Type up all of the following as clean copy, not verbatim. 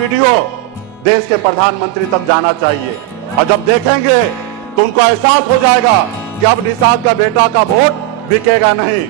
Video देश के प्रधानमंत्री तक जाना चाहिए और जब देखेंगे तो उनको एहसास हो जाएगा कि अब निषाद का बेटा का वोट बिकेगा नहीं।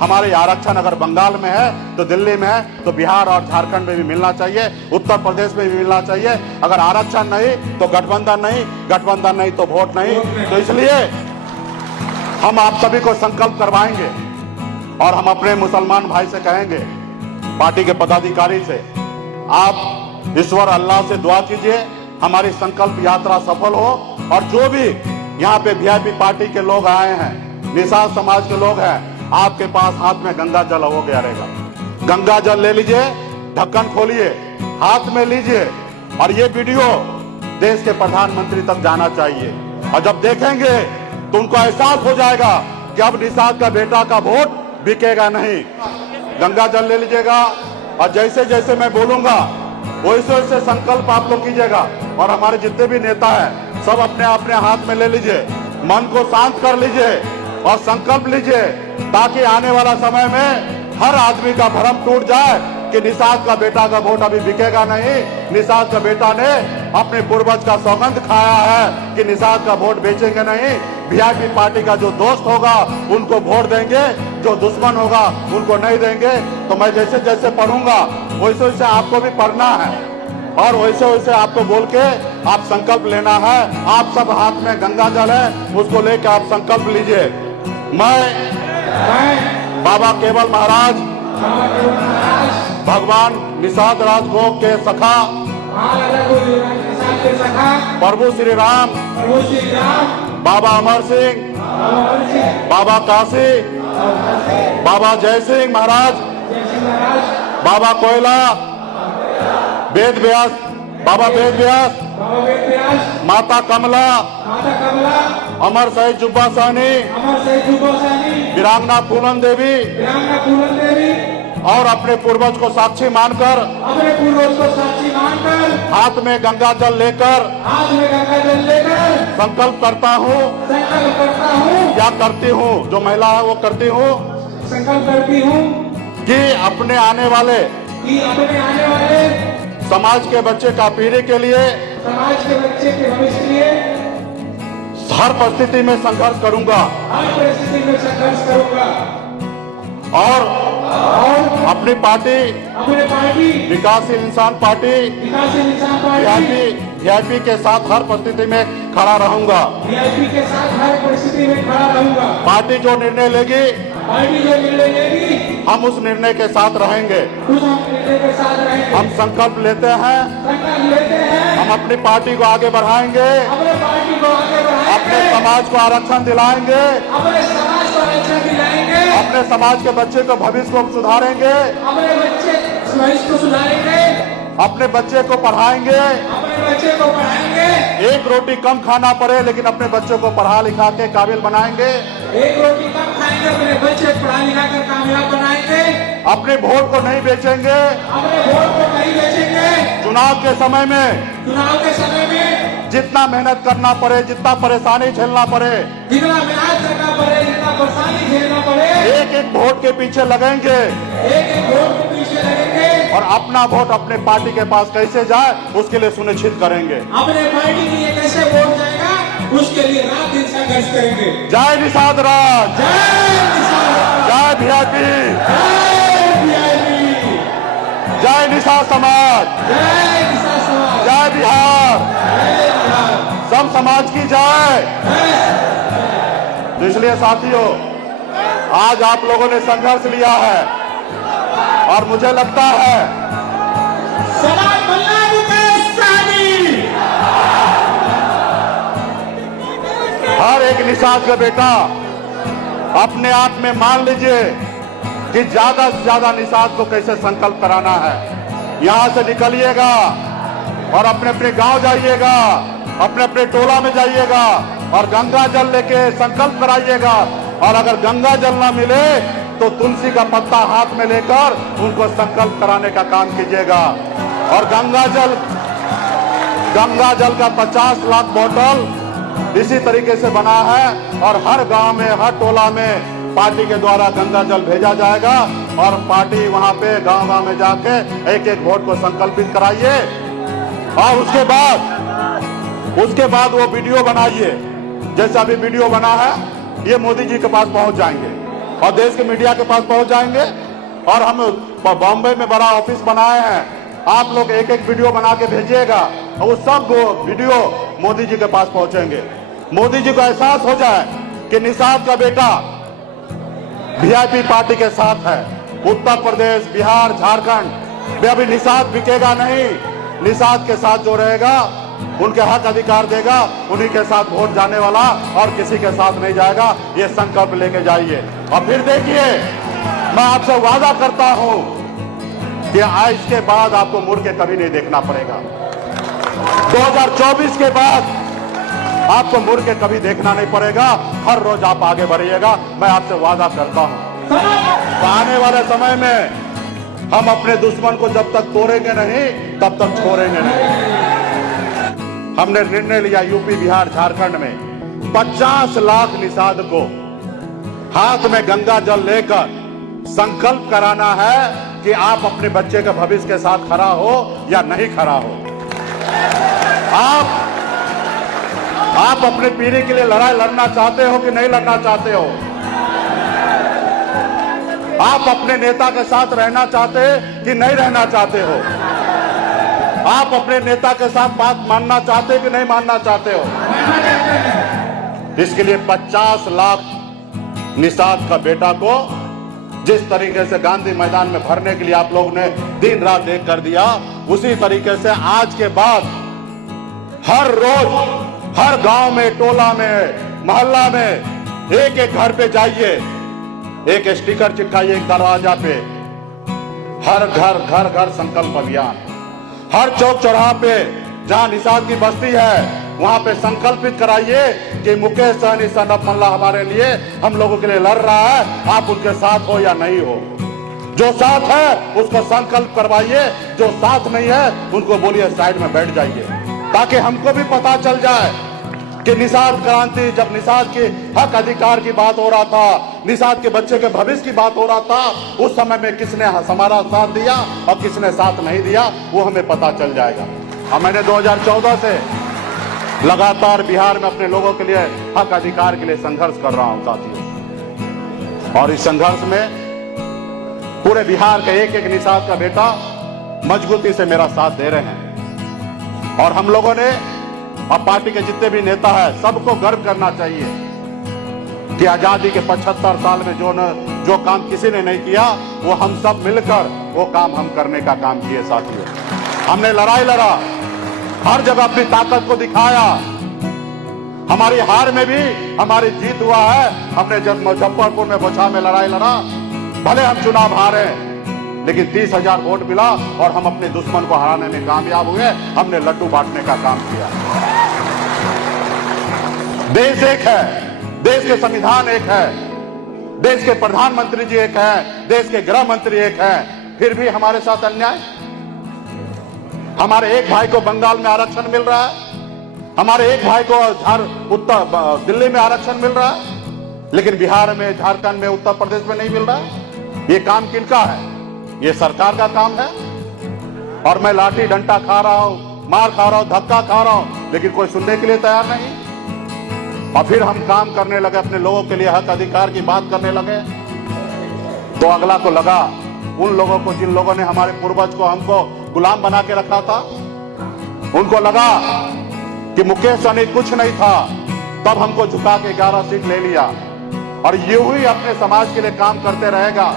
हमारे आरक्षण अगर बंगाल में है तो दिल्ली में है तो बिहार और झारखंड में भी मिलना चाहिए, उत्तर प्रदेश में भी मिलना चाहिए। अगर आरक्षण नहीं तो गठबंधन नहीं, गठबंधन नहीं तो वोट नहीं। तो इसलिए हम आप सभी को संकल्प करवाएंगे और हम अपने मुसलमान भाई से कहेंगे, पार्टी के पदाधिकारी से, आप ईश्वर अल्लाह से दुआ कीजिए हमारी संकल्प यात्रा सफल हो और जो भी यहाँ पे वीआईपी पार्टी के लोग आए हैं, निषाद समाज के लोग हैं, आपके पास हाथ में गंगा जल हो गया रहेगा। गंगा जल ले लीजिए, ढक्कन खोलिए, हाथ में लीजिए और ये वीडियो देश के प्रधानमंत्री तक जाना चाहिए और जब देखेंगे तो उनको एहसास हो जाएगा कि अब निषाद का बेटा का वोट बिकेगा नहीं। गंगा जल ले लीजिएगा और जैसे जैसे मैं बोलूंगा वैसे वैसे संकल्प आप लोग कीजिएगा और हमारे जितने भी नेता हैं सब अपने अपने हाथ में ले लीजिए, मन को शांत कर लीजिए और संकल्प लीजिए ताकि आने वाला समय में हर आदमी का भ्रम टूट जाए कि निषाद का बेटा का वोट अभी बिकेगा नहीं। निषाद का बेटा ने अपने पूर्वज का सौगंध खाया है कि निषाद का वोट बेचेंगे नहीं। वीआईपी पार्टी का जो दोस्त होगा उनको वोट देंगे, जो दुश्मन होगा उनको नहीं देंगे। तो मैं जैसे जैसे पढ़ूंगा वैसे वैसे आपको भी पढ़ना है और वैसे वैसे आपको बोल के आप संकल्प लेना है। आप सब हाथ में गंगा जल है, उसको लेकर आप संकल्प लीजिए। मैं बाबा केवल महाराज भगवान निषाद राजभोग के सखा प्रभु श्री राम बाबा अमर सिंह, बाबा काशी, बाबा जय सिंह महाराज, बाबा कोयला, वेद व्यास, बाबा वेद व्यास, माता कमला, अमर शहीद जुब्बा साहनी, वीरांगना पूनम देवी और अपने पूर्वज को साक्षी मानकर हाथ में गंगा जल लेकर संकल्प करता हूँ या करती हूँ, जो महिला है वो करती हूँ, संकल्प करती हूँ कि अपने आने वाले समाज के बच्चे का पीढ़ी के लिए, समाज के बच्चे के भविष्य के लिए हर परिस्थिति में संघर्ष करूंगा, हर परिस्थिति में संघर्ष करूंगा और अपनी पार्टी विकासशील इंसान पार्टी वीआईपी के साथ हर परिस्थिति में खड़ा रहूंगा। वीआईपी के साथ हर परिस्थिति में खड़ा रहूंगा। पार्टी जो निर्णय लेगी हम उस निर्णय के साथ रहेंगे। हम संकल्प लेते हैं, हम अपनी पार्टी को आगे बढ़ाएंगे, अपने समाज को आरक्षण दिलाएंगे, अपने समाज के बच्चे को भविष्य को सुधारेंगे, अपने बच्चे को पढ़ाएंगे। एक रोटी कम खाना पड़े लेकिन अपने बच्चों को पढ़ा लिखा के काबिल बनाएंगे। एक रोटी कम खाएंगे, अपने बच्चे पढ़ा लिखा कर कामयाब बनाएंगे। अपने वोट को नहीं बेचेंगे, अपने वोट को नहीं बेचेंगे। चुनाव के समय में जितना मेहनत करना पड़े, जितना परेशानी झेलना पड़े, जितना मेहनत करना पड़े, जितना परेशानी झेलना पड़े, एक एक वोट के पीछे लगेंगे, एक एक वोट के पीछे लगेंगे और अपना वोट अपने पार्टी के पास कैसे जाए उसके लिए सुनिश्चित करेंगे। अपने पार्टी के लिए कैसे वोट जाएगा उसके लिए रात दिन संघर्ष करेंगे। जय निषाद राज, जय वीआईपी, जय निषाद समाज, जय बिहार, सब समाज की जय। तो इसलिए साथियों आज आप लोगों ने संघर्ष लिया है और मुझे लगता है हर एक निषाद का बेटा अपने आप में मान लीजिए कि ज्यादा से ज्यादा निषाद को कैसे संकल्प कराना है। यहां से निकलिएगा और अपने अपने गांव जाइएगा, अपने अपने टोला में जाइएगा और गंगा जल लेके संकल्प कराइएगा। और अगर गंगा जल ना मिले तो तुलसी का पत्ता हाथ में लेकर उनको संकल्प कराने का काम कीजिएगा। और गंगा जल का 50 लाख बोतल इसी तरीके से बना है और हर गांव में, हर टोला में पार्टी के द्वारा गंगा जल भेजा जाएगा और पार्टी वहां पे गांव-गांव में जाके एक एक वोट को संकल्पित कराइए और उसके बाद वो वीडियो बनाइए, जैसे अभी वीडियो बना है, ये मोदी जी के पास पहुंच जाएंगे और देश के मीडिया के पास पहुंच जाएंगे। और हम बॉम्बे में बड़ा ऑफिस बनाए हैं, आप लोग एक एक वीडियो बना के भेजिएगा और वो सब वीडियो मोदी जी के पास पहुंचेंगे। मोदी जी को एहसास हो जाए कि निषाद का बेटा वीआईपी पार्टी के साथ है। उत्तर प्रदेश, बिहार, झारखंड में अभी निषाद बिकेगा नहीं। निषाद के साथ जो रहेगा, उनके हक अधिकार देगा, उन्हीं के साथ वोट जाने वाला और किसी के साथ नहीं जाएगा। ये संकल्प लेके जाइए और फिर देखिए, मैं आपसे वादा करता हूं कि आज के बाद आपको मुड़ के कभी नहीं देखना पड़ेगा। 2024 के बाद आपको मुड़ के कभी देखना नहीं पड़ेगा। हर रोज आप आगे बढ़िएगा, मैं आपसे वादा करता हूं। तो आने वाले समय में हम अपने दुश्मन को जब तक तोड़ेंगे नहीं, तब तक छोड़ेंगे नहीं। हमने निर्णय लिया यूपी, बिहार, झारखंड में 50 लाख निषाद को हाथ में गंगा जल लेकर संकल्प कराना है कि आप अपने बच्चे के भविष्य के साथ खड़ा हो या नहीं खड़ा हो। आप अपने पीढ़ी के लिए लड़ाई लड़ना चाहते हो कि नहीं लड़ना चाहते हो? आप अपने नेता के साथ रहना चाहते कि नहीं रहना चाहते हो? आप अपने नेता के साथ बात मानना चाहते कि नहीं मानना चाहते हो? इसके लिए 50 लाख निषाद का बेटा को जिस तरीके से गांधी मैदान में भरने के लिए आप लोगों ने दिन रात एक कर दिया, उसी तरीके से आज के बाद हर रोज हर गांव में, टोला में, मोहल्ला में एक एक घर पे जाइए, एक स्टिकर चिपकाइए एक दरवाजा पे। हर घर संकल्प अभियान, हर चौक चौराहा पे जहां निषाद की बस्ती है वहां पे संकल्पित कराइए कि मुकेश सहनी सन ऑफ मल्ला हमारे लिए, हम लोगों के लिए लड़ रहा है, आप उनके साथ हो या नहीं हो। जो साथ है उसको संकल्प करवाइए, जो साथ नहीं है उनको बोलिए साइड में बैठ जाइए, ताकि हमको भी पता चल जाए कि निषाद क्रांति, जब निषाद के हक अधिकार की बात हो रहा था, निषाद के बच्चे के भविष्य की बात हो रहा था, उस समय में किसने हमारा साथ दिया और किसने साथ नहीं दिया, वो हमें पता चल जाएगा। और मैंने 2014 से लगातार बिहार में अपने लोगों के लिए हक अधिकार के लिए संघर्ष कर रहा हूं साथियों। और इस संघर्ष में पूरे बिहार के एक एक निषाद का बेटा मजबूती से मेरा साथ दे रहे हैं। और हम लोगों ने, और पार्टी के जितने भी नेता हैं, सबको गर्व करना चाहिए कि आजादी के 75 साल में जो काम किसी ने नहीं किया, वो हम सब मिलकर वो काम हम करने का काम किए साथियों। हमने लड़ाई लड़ा, हर जगह अपनी ताकत को दिखाया। हमारी हार में भी हमारी जीत हुआ है। हमने जब मुजफ्फरपुर में बोछा में लड़ाई लड़ा, भले हम चुनाव हारे लेकिन 30,000 वोट मिला और हम अपने दुश्मन को हराने में कामयाब हुए। हमने लड्डू बांटने का काम किया। देश एक है, देश के संविधान एक है, देश के प्रधानमंत्री जी एक है, देश के गृह मंत्री एक है, फिर भी हमारे साथ अन्याय। हमारे एक भाई को बंगाल में आरक्षण मिल रहा है, हमारे एक भाई को उत्तर दिल्ली में आरक्षण मिल रहा है, लेकिन बिहार में, झारखंड में, उत्तर प्रदेश में नहीं मिल रहा है। ये काम किनका है? ये सरकार का काम है। और मैं लाठी डंडा खा रहा हूं, मार खा रहा हूं, धक्का खा रहा हूं, लेकिन कोई सुनने के लिए तैयार नहीं। और फिर हम काम करने लगे, अपने लोगों के लिए हक अधिकार की बात करने लगे, तो अगला को लगा, उन लोगों को जिन लोगों ने हमारे पूर्वज को, हमको गुलाम बना के रखा था, उनको लगा कि मुकेश सहनी कुछ नहीं था, तब हमको झुका के 11 सीट ले लिया और यूं ही अपने समाज के लिए काम करते रहेगा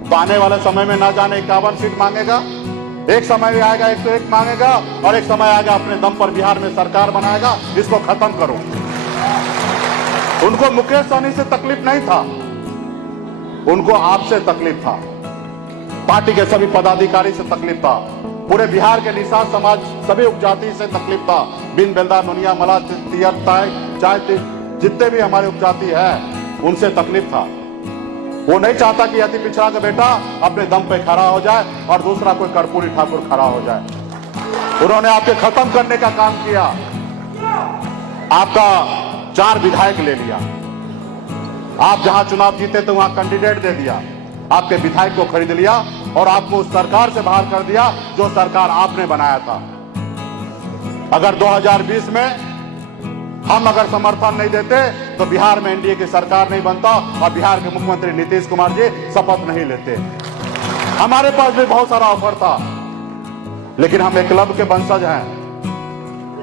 तो आने वाले समय में ना जाने 51 सीट मांगेगा, एक समय भी आएगा 101 मांगेगा, और एक समय आएगा अपने दम पर बिहार में सरकार बनाएगा। इसको खत्म करो। उनको मुकेश सहनी से तकलीफ नहीं था, उनको आपसे तकलीफ था, पार्टी के सभी पदाधिकारी से तकलीफ था, पूरे बिहार के निषाद समाज सभी उपजाति से तकलीफ था। बिन बेलदार, नुनिया, मला, तियर, चाय, जितने भी हमारे उपजाति है उनसे तकलीफ था। वो नहीं चाहता कि अति पिछड़ा का बेटा अपने दम पे खड़ा हो जाए और दूसरा कोई कर्पूरी ठाकुर खड़ा हो जाए। उन्होंने आपके खत्म करने का काम किया। आपका 4 विधायक ले लिया, आप जहां चुनाव जीते तो वहां कैंडिडेट दे दिया, आपके विधायक को खरीद लिया और आपको उस सरकार से बाहर कर दिया जो सरकार आपने बनाया था। अगर 2020 में हम अगर समर्थन नहीं देते तो बिहार में एनडीए की सरकार नहीं बनता और बिहार के मुख्यमंत्री नीतीश कुमार जी शपथ नहीं लेते। हमारे पास भी बहुत सारा ऑफर था, लेकिन हम एकलव्य के वंशज हैं,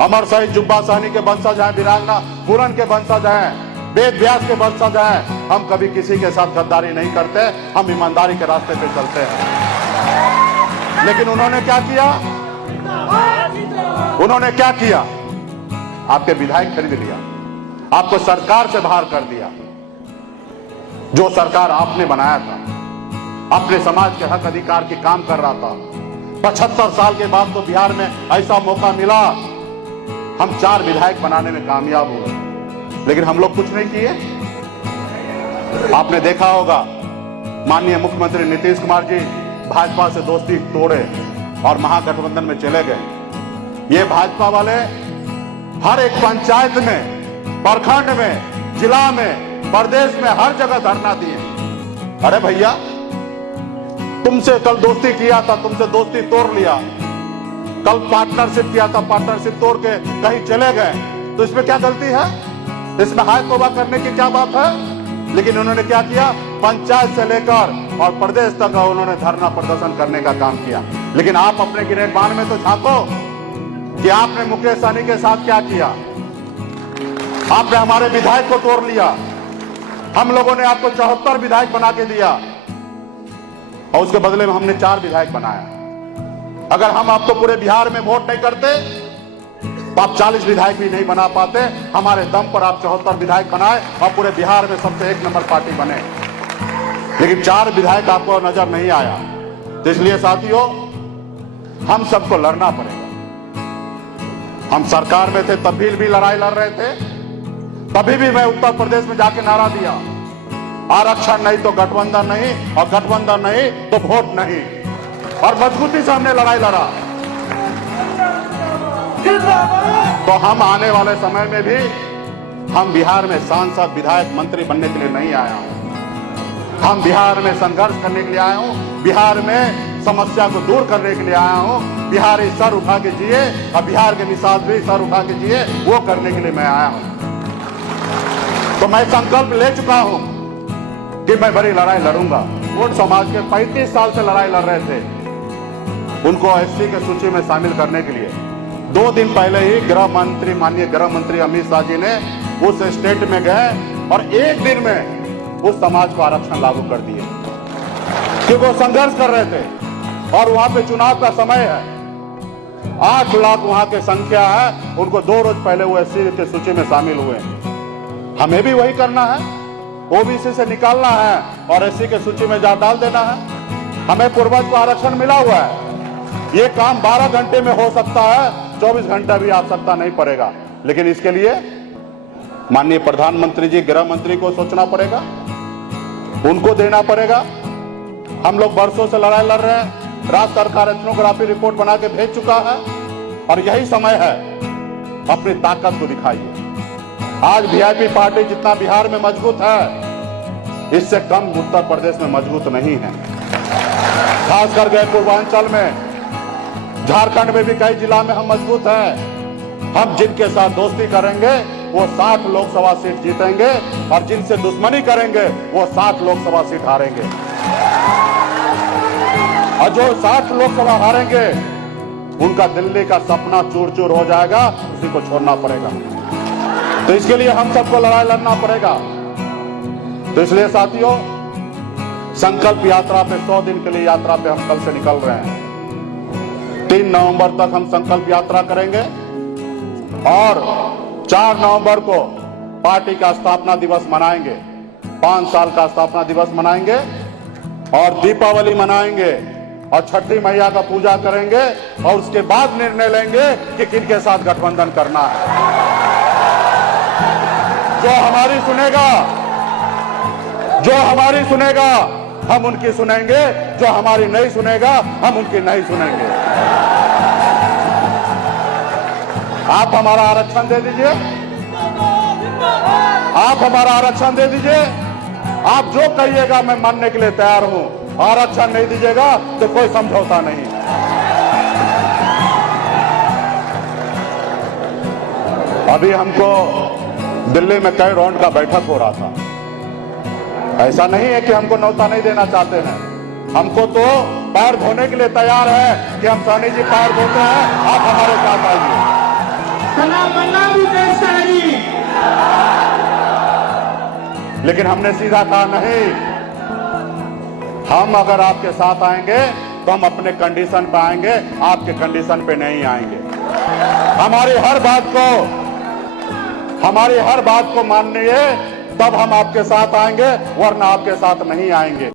अमर शहीद जुब्बा सहनी के वंशज हैं, वीरांगना पूरन के वंशज हैं, वेद व्यास के वंशज हैं। हम कभी किसी के साथ गद्दारी नहीं करते, हम ईमानदारी के रास्ते पे चलते हैं। लेकिन उन्होंने क्या किया? उन्होंने क्या किया? आपके विधायक खरीद लिया, आपको सरकार से बाहर कर दिया। जो सरकार आपने बनाया था, अपने समाज के हक अधिकार की काम कर रहा था। 75 साल के बाद तो बिहार में ऐसा मौका मिला, हम 4 विधायक बनाने में कामयाब हुए, लेकिन हम लोग कुछ नहीं किए। आपने देखा होगा माननीय मुख्यमंत्री नीतीश कुमार जी भाजपा से दोस्ती तोड़े और महागठबंधन में चले गए। ये भाजपा वाले हर एक पंचायत में, प्रखंड में, जिला में, प्रदेश में हर जगह धरना दिए। अरे भैया, तुमसे कल दोस्ती किया था, तुमसे दोस्ती तोड़ लिया, कल पार्टनरशिप किया था, पार्टनरशिप तोड़ के कहीं चले गए, तो इसमें क्या गलती है? इसमें हाय तौबा करने की क्या बात है? लेकिन उन्होंने क्या किया? पंचायत से लेकर और प्रदेश तक उन्होंने धरना प्रदर्शन करने का काम किया। लेकिन आप अपने गिरेबान में तो झांको कि आपने मुकेश सहनी के साथ क्या किया। आपने हमारे विधायक को तोड़ लिया, हम लोगों ने आपको 74 विधायक बना के दिया और उसके बदले में हमने 4 विधायक बनाया। अगर हम आपको पूरे बिहार में वोट नहीं करते तो आप 40 विधायक भी नहीं बना पाते। हमारे दम पर आप 74 विधायक बनाए और पूरे बिहार में सबसे 1 नंबर पार्टी बने। लेकिन 4 विधायक आपको नजर नहीं आया। तो इसलिए साथियों, हम सबको लड़ना पड़ेगा। हम सरकार में थे तभी भी लड़ाई लड़ रहे थे, तभी भी मैं उत्तर प्रदेश में जाके नारा दिया, आरक्षण नहीं तो गठबंधन नहीं, और गठबंधन नहीं तो वोट नहीं, और मजबूती से हमने लड़ाई लड़ा। तो हम आने वाले समय में भी हम बिहार में सांसद, विधायक, मंत्री बनने के लिए नहीं आया हूं। हम बिहार में संघर्ष करने के लिए आया हूं, बिहार में समस्या को दूर करने के लिए आया हूं। बिहारी सर उठा के जिए और बिहार के निषाद भी सर उठा के जिए, वो करने के लिए मैं आया हूं। तो मैं संकल्प ले चुका हूं कि मैं बड़ी लड़ाई लड़ूंगा। वोट समाज के 35 साल से लड़ाई लड़ रहे थे, उनको एससी के सूची में शामिल करने के लिए 2 दिन पहले ही गृह मंत्री, माननीय गृह मंत्री अमित शाह जी ने उस स्टेट में गए और 1 दिन में उस समाज को आरक्षण लागू कर दिए, क्योंकि वो संघर्ष कर रहे थे और वहां पे चुनाव का समय है। 8 लाख वहां की संख्या है, उनको 2 रोज पहले वो एससी के सूची में शामिल हुए। हमें भी वही करना है, ओबीसी से निकालना है और एससी के सूची में डाल देना है। हमें पूर्वज को आरक्षण मिला हुआ है। ये काम 12 घंटे में हो सकता है, 24 घंटा भी आवश्यकता नहीं पड़ेगा। लेकिन इसके लिए माननीय प्रधानमंत्री जी, गृह मंत्री को सोचना पड़ेगा, उनको देना पड़ेगा। हम लोग बरसों से लड़ाई लड़ रहे हैं, राज्य सरकार एथनोग्राफी रिपोर्ट बना के भेज चुका है और यही समय है, अपनी ताकत को दिखाइए। आज वीआईपी पार्टी जितना बिहार में मजबूत है, इससे कम उत्तर प्रदेश में मजबूत नहीं है। खासकर गए पूर्वांचल में, झारखंड में भी कई जिला में हम मजबूत हैं। हम जिनके साथ दोस्ती करेंगे वो 60 लोकसभा सीट जीतेंगे और जिनसे दुश्मनी करेंगे वो 60 लोकसभा सीट हारेंगे। और जो 60 लोकसभा हारेंगे उनका दिल्ली का सपना चूर चूर हो जाएगा, उसी को छोड़ना पड़ेगा। तो इसके लिए हम सबको लड़ाई लड़ना पड़ेगा। तो इसलिए साथियों, संकल्प यात्रा पे 100 दिन के लिए यात्रा पे हम कल से निकल रहे हैं। 3 नवंबर तक हम संकल्प यात्रा करेंगे और 4 नवंबर को पार्टी का स्थापना दिवस मनाएंगे, 5 साल का स्थापना दिवस मनाएंगे और दीपावली मनाएंगे और छठी मैया का पूजा करेंगे और उसके बाद निर्णय लेंगे कि किनके साथ गठबंधन करना है। जो हमारी सुनेगा हम उनकी सुनेंगे, जो हमारी नहीं सुनेगा हम उनकी नहीं सुनेंगे। आप हमारा आरक्षण दे दीजिए, आप हमारा आरक्षण दे दीजिए। आप जो कहिएगा मैं मानने के लिए तैयार हूं। आरक्षण नहीं दीजिएगा तो कोई समझौता नहीं। अभी हमको दिल्ली में कई राउंड का बैठक हो रहा था। ऐसा नहीं है कि हमको न्योता नहीं देना चाहते हैं, हमको तो पैर धोने के लिए तैयार है कि हम सहनी जी पैर धोते हैं, आप हमारे साथ आइए। लेकिन हमने सीधा कहा नहीं, हम अगर आपके साथ आएंगे तो हम अपने कंडीशन पे आएंगे, आपके कंडीशन पे नहीं आएंगे। हमारी हर बात को मानिए, तब हम आपके साथ आएंगे, वरना आपके साथ नहीं आएंगे।